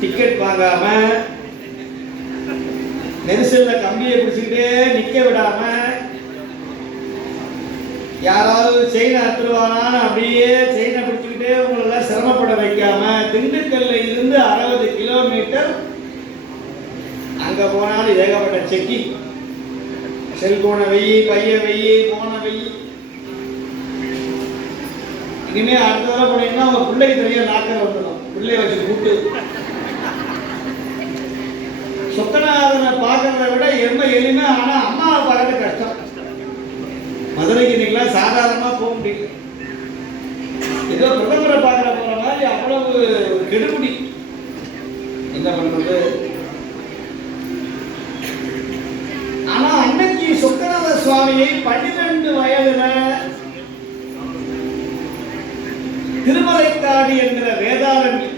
Ticket வாங்காம நெரிசல்ல கம்பியை பிடிச்சிக்கிட்டே நிக்க விடாம யாராவது செயினை அத்துருவானான்னு அப்படியே செயினை பிடிச்சிக்கிட்டே உங்களெல்லாம் சிரமப்பட வைக்காம திண்டுக்கல்ல இருந்து அறுபது கிலோமீட்டர் அங்க போனாலும் ஏகப்பட்ட செக்கி. செல்போனை வெயி பைய வெயி போன வெயி. இனிமே அடுத்த தடவை போனீங்கன்னா உங்க பிள்ளைக்கு தெரியும் நாக்கர் வந்துடும். பிள்ளைய வச்சு கூட்டு சொக்கநாதனை பார்க்கறத விட எம்ம எளிமை ஆனால் அம்மாவை பார்க்கறது கஷ்டம். மதுரைக்கு இன்னைக்கெல்லாம் சாதாரணமா போக முடியல. ஏதோ பிரதமரை பார்க்கற போற மாதிரி அவ்வளவு ஒரு கெடுபிடி. என்ன பண்றது? ஆனால் அன்னைக்கு சொக்கநாத சுவாமியை பன்னிரெண்டு வயதுல திருமலைக்காடு என்கிற வேதாரண்யம்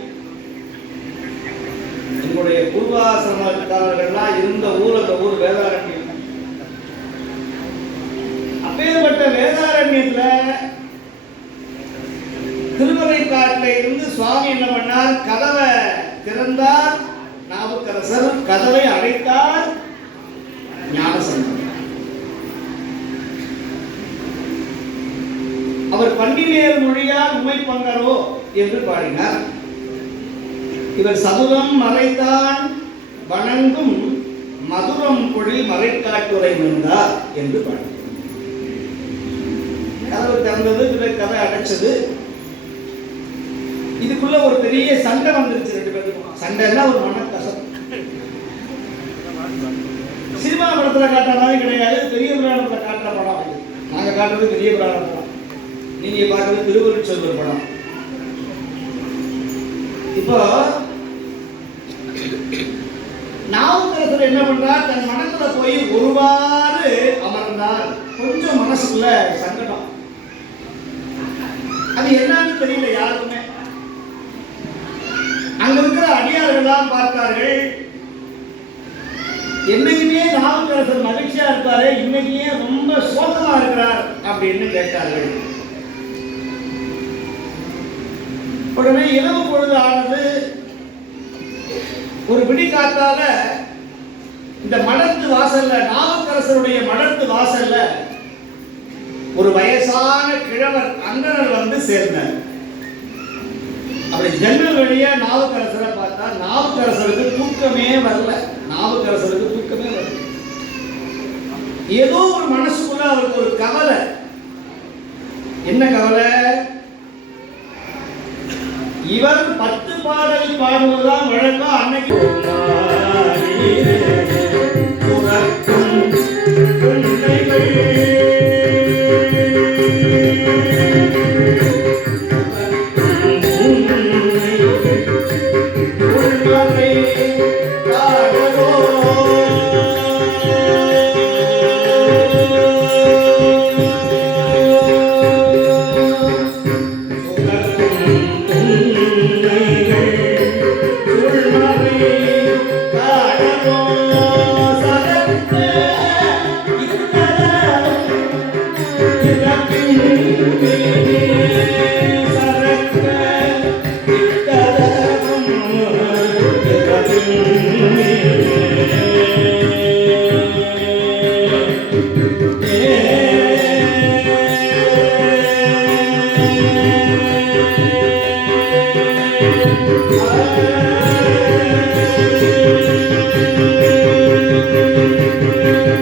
நம்முடைய பூர்வாசிரமக்காரர்கள்லாம் இருந்த ஊர் அந்த ஊர் வேதாரண்யம். அப்பேற்பட்ட வேதாரண்யத்துல திருமலைக்காட்டில இருந்து சுவாமி என்ன பண்ணார்? கதவை திறந்தார் நாவுக்கரசர் கதவை அடைத்தார் ஞானசம்பந்தர். அவர் பண்டிகையர் மொழியால் உமை பங்கரோ என்று பாடினார். இவர் சதுரம் மறைத்தான் வணங்கும் மதுரம் பொழில் மறைக்காட்டுரை வந்தார் என்று பாடினார். கதவு திறந்தது இவர் கதை அடைச்சது. இதுக்குள்ள ஒரு பெரிய சண்டை வந்துருச்சு ரெண்டு பேருக்கும். சண்டைன்னா ஒரு மனக்கசம் சினிமா படத்துல காட்டுற மாதிரி கிடையாது. பெரிய புராணத்துல காட்டுற படம் நாங்க காட்டுறது பெரிய புராண படம். நீங்க பார்க்கறது திருவருட்செல்வர் படம். இப்போ நாவுக்கரசர் என்ன பண்றார் தன் மனத்துல போய் ஒருவாறு அமர்ந்தார் கொஞ்சம் மனசுக்குள்ள சங்கடம். அது என்னன்னு தெரியல யாருக்குமே. அங்க இருக்கிற அடியார்கள்லாம் பார்த்தார்கள். என்னைக்குமே நாவுக்கரசர் மகிழ்ச்சியா இருப்பாரு இன்னைக்குமே ரொம்ப சோகமா இருக்கிறார் அப்படின்னு கேட்டார்கள். உடனே இரவு பொழுது ஆனது ஒரு விடி காத்தால இந்த மடத்து வாசல்ல நாவுக்கரசருடைய மடத்து வாசல்ல ஒரு வயசான கிழவர் அங்கனர் வந்து சேர்ந்தார். அப்படி ஜன்னல் வழியா நாவுக்கரசரை பார்த்தா நாவுக்கரசருக்கு தூக்கமே வரல. நாவுக்கரசருக்கு தூக்கமே வரல. ஏதோ ஒரு மனசுக்குள்ள அவருக்கு ஒரு கவலை. என்ன கவலை? இவர் பத்து பாடல் பாடுவதுதான் வழக்கம். அன்னைக்கு